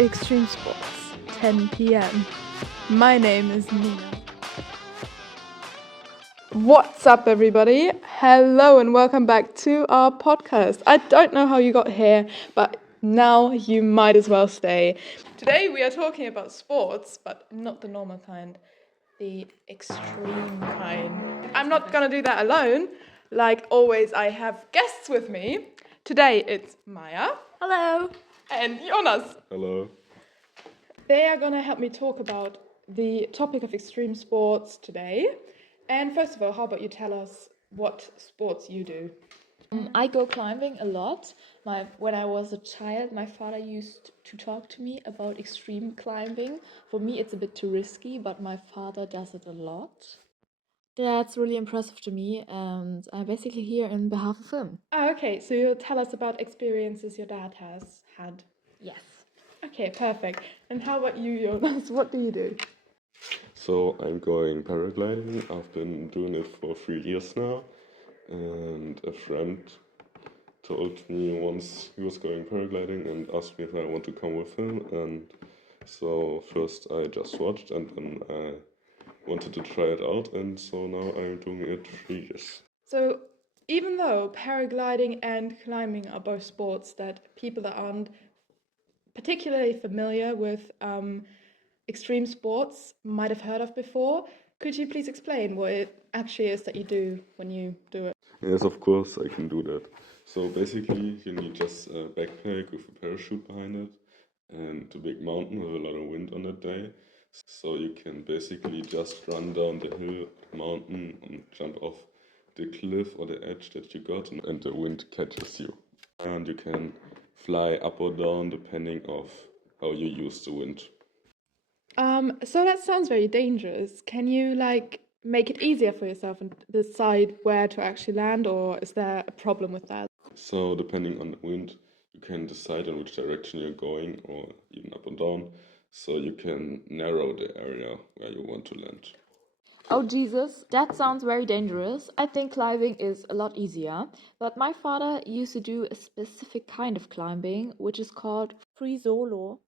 Extreme Sports, 10 p.m. My name is Nina. What's up, everybody? Hello and welcome back to our podcast. I don't know how you got here, but now you might as well stay. Today we are talking about sports, but not the normal kind, the extreme kind. I'm not gonna do that alone. Like always, I have guests with me. Today it's Maya. Hello. And Jonas. Hello. They are going to help me talk about the topic of extreme sports today. And first of all, how about you tell us what sports you do? I go climbing a lot. When I was a child, my father used to talk to me about extreme climbing. For me, it's a bit too risky, but my father does it a lot. That's really impressive to me, and I'm basically here in behalf of him. Oh, okay, so you'll tell us about experiences your dad has had. Yes. Okay, perfect. And how about you, Jonas? What do you do? So I'm going paragliding. I've been doing it for 3 years now, and a friend told me once he was going paragliding and asked me if I want to come with him. And so first I just watched, and then I wanted to try it out, and so now I'm doing it 3 years. So even though paragliding and climbing are both sports that people that aren't particularly familiar with extreme sports might have heard of before, could you please explain what it actually is that you do when you do it? Yes, of course I can do that. So basically you need just a backpack with a parachute behind it and a big mountain with a lot of wind on that day. So you can basically just run down the hill, the mountain, and jump off the cliff or the edge that you got, and the wind catches you. And you can fly up or down depending of how you use the wind. So that sounds very dangerous. Can you make it easier for yourself and decide where to actually land, or is there a problem with that? So depending on the wind, you can decide in which direction you're going, or even up or down. So you can narrow the area where you want to land. Oh Jesus, that sounds very dangerous. I think climbing is a lot easier, but my father used to do a specific kind of climbing, which is called free solo.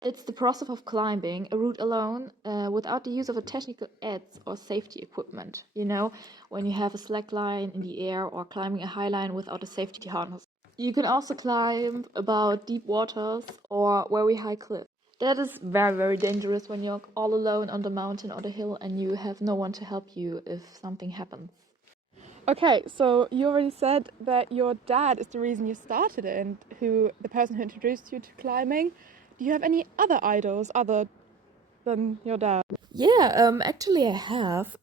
It's the process of climbing a route alone without the use of a technical aids or safety equipment. You know, when you have a slack line in the air or climbing a high line without a safety harness. You can also climb about deep waters or very high cliffs. That is very, very dangerous when you're all alone on the mountain or the hill and you have no one to help you if something happens. Okay, so you already said that your dad is the reason you started it and the person who introduced you to climbing. Do you have any other idols other than your dad? Yeah, actually I have.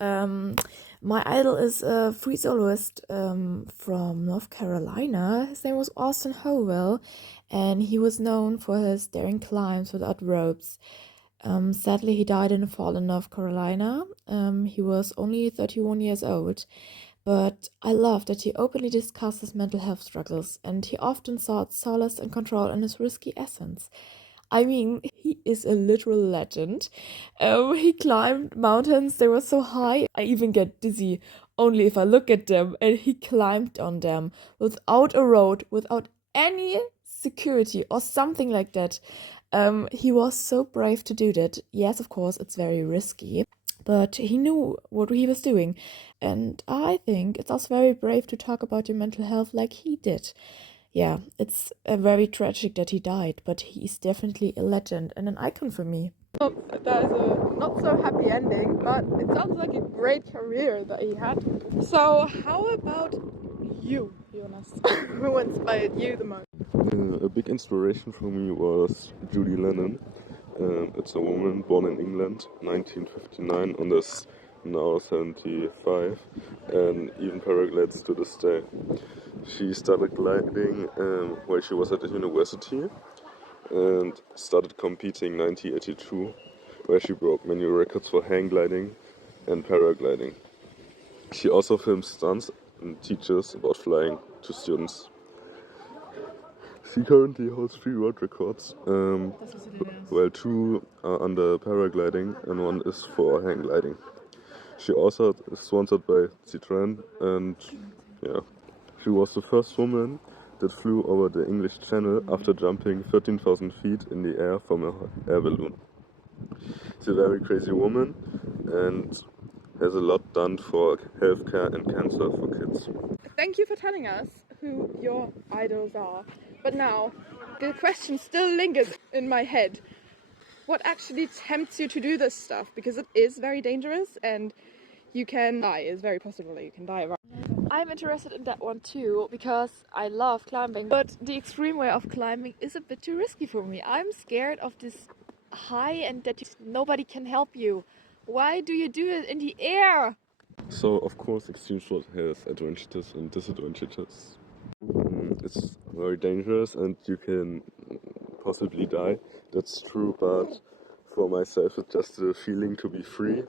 My idol is a free soloist from North Carolina. His name was Austin Haufe, and he was known for his daring climbs without ropes. Sadly, he died in a fall in North Carolina. He was only 31 years old, but I love that he openly discussed his mental health struggles, and he often sought solace and control in his risky essence. I mean, he is a literal legend. He climbed mountains, they were so high, I even get dizzy only if I look at them, and he climbed on them without a road, without any security or something like that. He was so brave to do that. Yes, of course, it's very risky, but he knew what he was doing. And I think it's also very brave to talk about your mental health like he did. Yeah, it's very tragic that he died, but he's definitely a legend and an icon for me. Well, that is a not so happy ending, but it sounds like a great career that he had. So, how about you, Jonas? Who inspired you the most? A big inspiration for me was Judy Lennon. It's a woman born in England, 1959, and is now 75, and even paraglides to this day. She started gliding while she was at the university and started competing in 1982, where she broke many records for hang gliding and paragliding. She also films stunts and teaches about flying to students. She currently holds 3 world records, while 2 are under paragliding and 1 is for hang gliding. She also is sponsored by Dietchrich, and yeah, she was the first woman that flew over the English Channel after jumping 13,000 feet in the air from an air balloon. She's a very crazy woman and has a lot done for healthcare and cancer for kids. Thank you for telling us who your idols are. But now, the question still lingers in my head. What actually tempts you to do this stuff? Because it is very dangerous and you can die. It's very possible that you can die. I'm interested in that one too because I love climbing, but the extreme way of climbing is a bit too risky for me. I'm scared of this high and that nobody can help you. Why do you do it in the air? So, of course, extreme sport has advantages and disadvantages. It's very dangerous and you can possibly die. That's true, but for myself, it's just a feeling to be free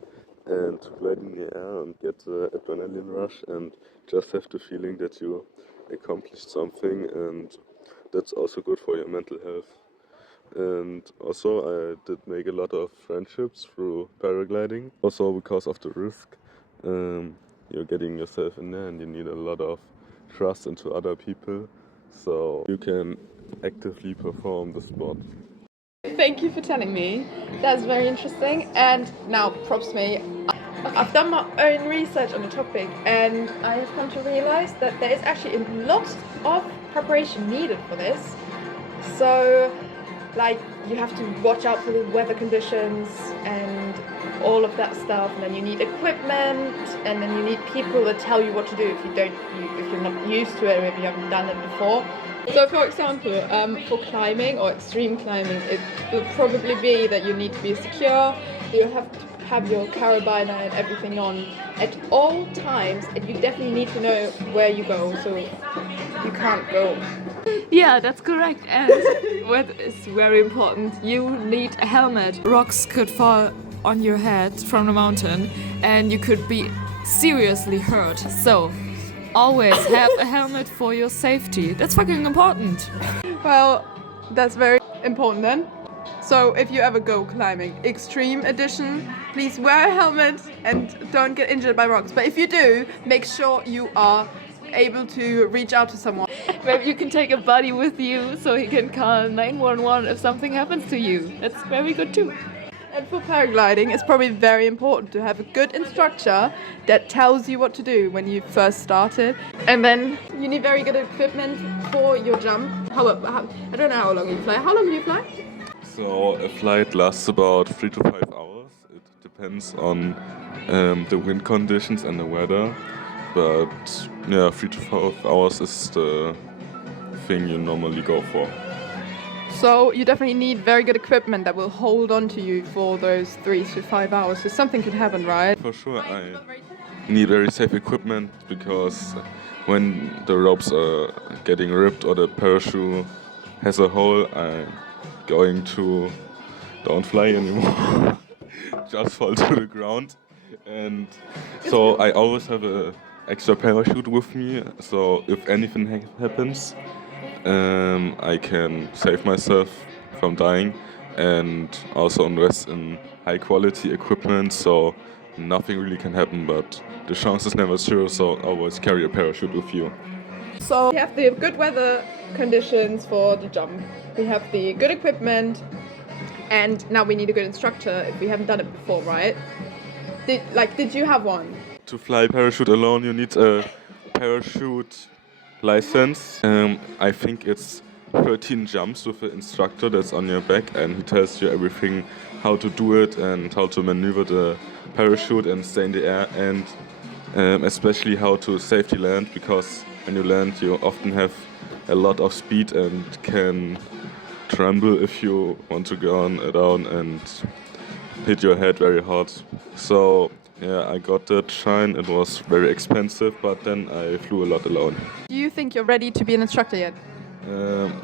and to glide in the air and get the adrenaline rush and just have the feeling that you accomplished something, and that's also good for your mental health. And also I did make a lot of friendships through paragliding, also because of the risk. You're getting yourself in there and you need a lot of trust into other people, so you can actively perform the sport. Thank you for telling me. That's very interesting. And now, props to me. I've done my own research on the topic and I have come to realize that there is actually a lot of preparation needed for this. So, like, you have to watch out for the weather conditions and all of that stuff, and then you need equipment, and then you need people that tell you what to do if you're not used to it or if you haven't done it before. So, for example, for climbing or extreme climbing, it will probably be that you need to be secure. You have to have your carabiner and everything on at all times, and you definitely need to know where you go, so you can't go. Yeah, that's correct. And what is very important, you need a helmet. Rocks could fall on your head from the mountain and you could be seriously hurt. So always have a helmet for your safety. That's fucking important. Well, that's very important then. So if you ever go climbing Extreme Edition, please wear a helmet and don't get injured by rocks. But if you do, make sure you are able to reach out to someone. Maybe you can take a buddy with you so he can call 911 if something happens to you. That's very good too. And for paragliding, it's probably very important to have a good instructor that tells you what to do when you first started. And then you need very good equipment for your jump. I don't know how long you fly. How long do you fly? So a flight lasts about 3 to 5 hours. It depends on the wind conditions and the weather. But yeah, 3 to 5 hours is the thing you normally go for. So you definitely need very good equipment that will hold on to you for those 3 to 5 hours, because something could happen, right? For sure, I need very safe equipment because when the ropes are getting ripped or the parachute has a hole, I'm going to don't fly anymore, just fall to the ground. And so I always have a extra parachute with me, so if anything happens, I can save myself from dying, and also invest in high quality equipment so nothing really can happen, but the chance is never zero, so always carry a parachute with you. So we have the good weather conditions for the jump, we have the good equipment, and now we need a good instructor if we haven't done it before, right? Did you have one? To fly parachute alone, you need a parachute license. I think it's 13 jumps with an instructor that's on your back, and he tells you everything, how to do it and how to maneuver the parachute and stay in the air, and especially how to safety land, because when you land you often have a lot of speed and can tremble if you want to go on down and hit your head very hard. So yeah, I got that shine. It was very expensive, but then I flew a lot alone. Do you think you're ready to be an instructor yet?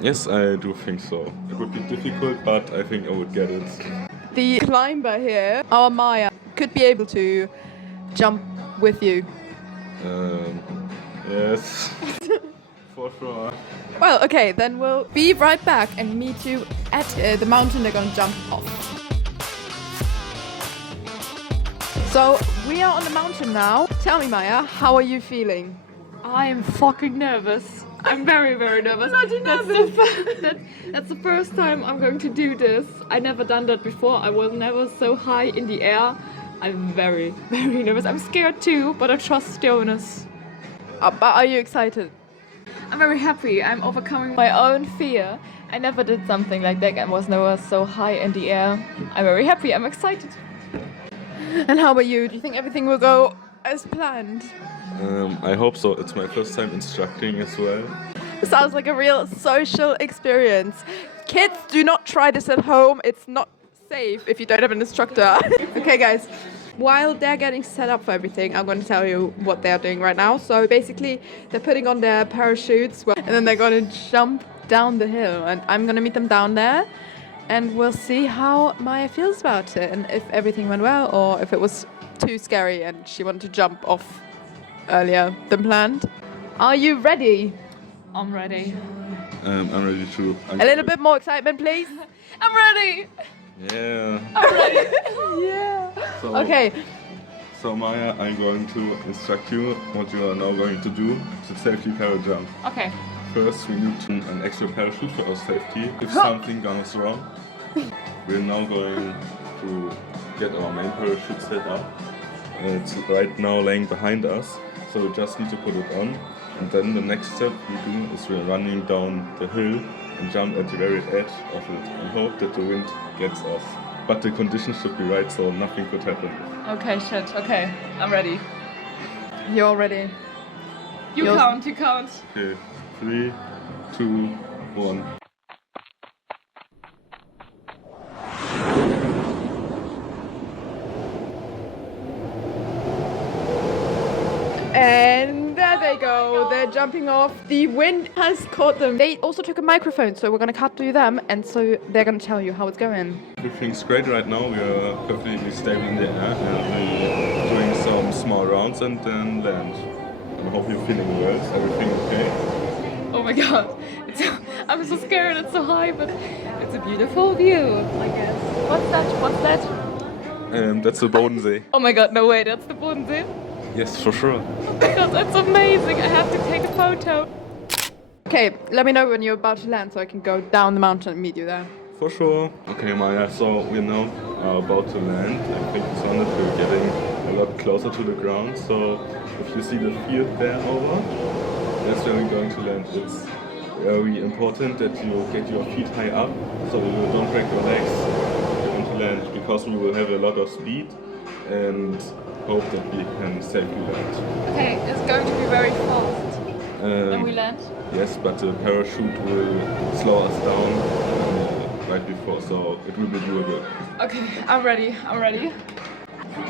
Yes, I do think so. It would be difficult, but I think I would get it. The climber here, our Maya, could be able to jump with you. Yes, for sure. Well, okay, then we'll be right back and meet you at the mountain they're gonna jump off. So, we are on the mountain now. Tell me, Maya, how are you feeling? I am fucking nervous. I'm very, very nervous. That's the first time I'm going to do this. I never done that before. I was never so high in the air. I'm very, very nervous. I'm scared too, but I trust Jonas. But are you excited? I'm very happy. I'm overcoming my own fear. I never did something like that. I was never so high in the air. I'm very happy. I'm excited. And how about you? Do you think everything will go as planned? I hope so. It's my first time instructing as well. Sounds like a real social experience. Kids, do not try this at home. It's not safe if you don't have an instructor. Okay, guys. While they're getting set up for everything, I'm going to tell you what they're doing right now. So basically, they're putting on their parachutes, and then they're going to jump down the hill. And I'm going to meet them down there, and we'll see how Maya feels about it, and if everything went well, or if it was too scary and she wanted to jump off earlier than planned. Are you ready? I'm ready. I'm ready too. A little bit more excitement, please. I'm ready. Yeah. I'm ready. Yeah. So, Okay. So Maya, I'm going to instruct you what you are now going to do to safely para jump. Okay. First, we need an extra parachute for our safety. If something goes wrong, we're now going to get our main parachute set up. It's right now laying behind us, so we just need to put it on. And then the next step we do is we're running down the hill and jump at the very edge of it and hope that the wind gets us. But the conditions should be right, so nothing could happen. Okay, shit. Okay, I'm ready. You're ready. You count. Okay, 3, 2, 1. And there they go. They're jumping off. The wind has caught them. They also took a microphone, so we're going to cut through them, and so they're going to tell you how it's going. Everything's great right now. We are perfectly stable in the air and we're doing some small rounds and then land. I hope you're feeling well. Is everything okay? Oh my god. I'm so scared. It's so high, but it's a beautiful view, I guess. What's that? That's the Bodensee. Oh my god, no way. That's the Bodensee. Yes, for sure. Oh my god, that's amazing. I have to take a photo. Okay, let me know when you're about to land so I can go down the mountain and meet you there. For sure. Okay, Maya, so we're now about to land. I think it's on that we're getting a lot closer to the ground. So if you see the field there over, that's where we're going to land. It's very important that you get your feet high up so you don't break your legs if you're going to land, because we will have a lot of speed and hope that we can safely land. Okay, it's going to be very fast. When we land? Yes, but the parachute will slow us down right before, so it will be doable. Okay, I'm ready.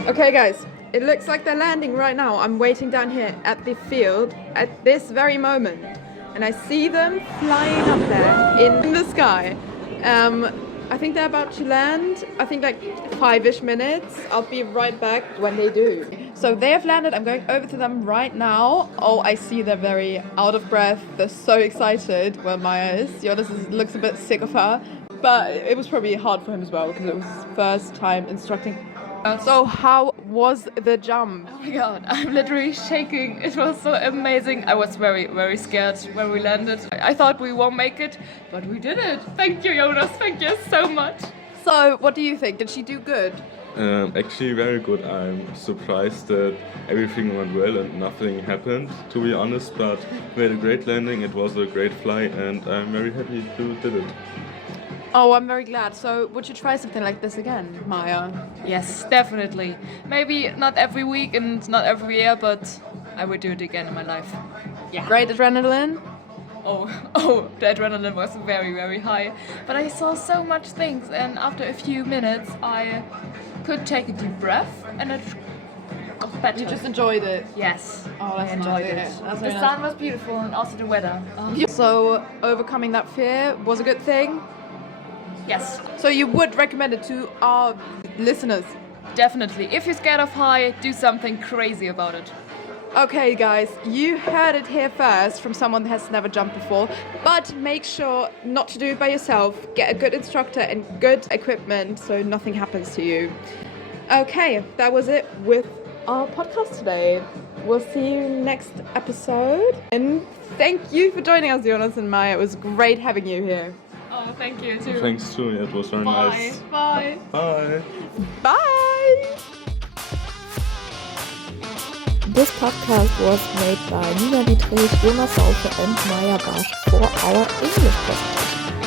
Okay, guys, it looks like they're landing right now. I'm waiting down here at the field at this very moment, and I see them flying up there in the sky. I think they're about to land. I think like 5-ish minutes. I'll be right back when they do. So they have landed. I'm going over to them right now. Oh, I see they're very out of breath. They're so excited. Well, Maya is. Jonas looks a bit sick of her. But it was probably hard for him as well because it was his first time instructing. So how was the jump? Oh my god, I'm literally shaking. It was so amazing. I was very, very scared when we landed. I thought we won't make it, but we did it. Thank you, Jonas. Thank you so much. So what do you think? Did she do good? Actually very good. I'm surprised that everything went well and nothing happened, to be honest, but we had a great landing, it was a great flight, and I'm very happy to did it. Oh, I'm very glad. So would you try something like this again, Maya? Yes, definitely. Maybe not every week and not every year, but I would do it again in my life. Yeah. Great adrenaline? Oh, the adrenaline was very, very high. But I saw so much things, and after a few minutes I could take a deep breath and it got better. You just enjoyed it? Yes, Oh, I that's enjoyed nice. it. That's The very sun was beautiful and also the weather. So overcoming that fear was a good thing? Yes, So you would recommend it to our listeners? definitely. If you're scared of high, do something crazy about it. Okay, guys, you heard it here first from someone that has never jumped before, but make sure not to do it by yourself. Get a good instructor and good equipment so nothing happens to you. Okay, that was it with our podcast today. we'll see you next episode. And thank you for joining us, Jonas and Maya. It was great having you here. Oh, thank you too. Thanks too. Yeah, it was very nice. Bye. Bye. Bye! This podcast was made by Dietchrich, Jonas, Haufe and Barsch for our English presentation.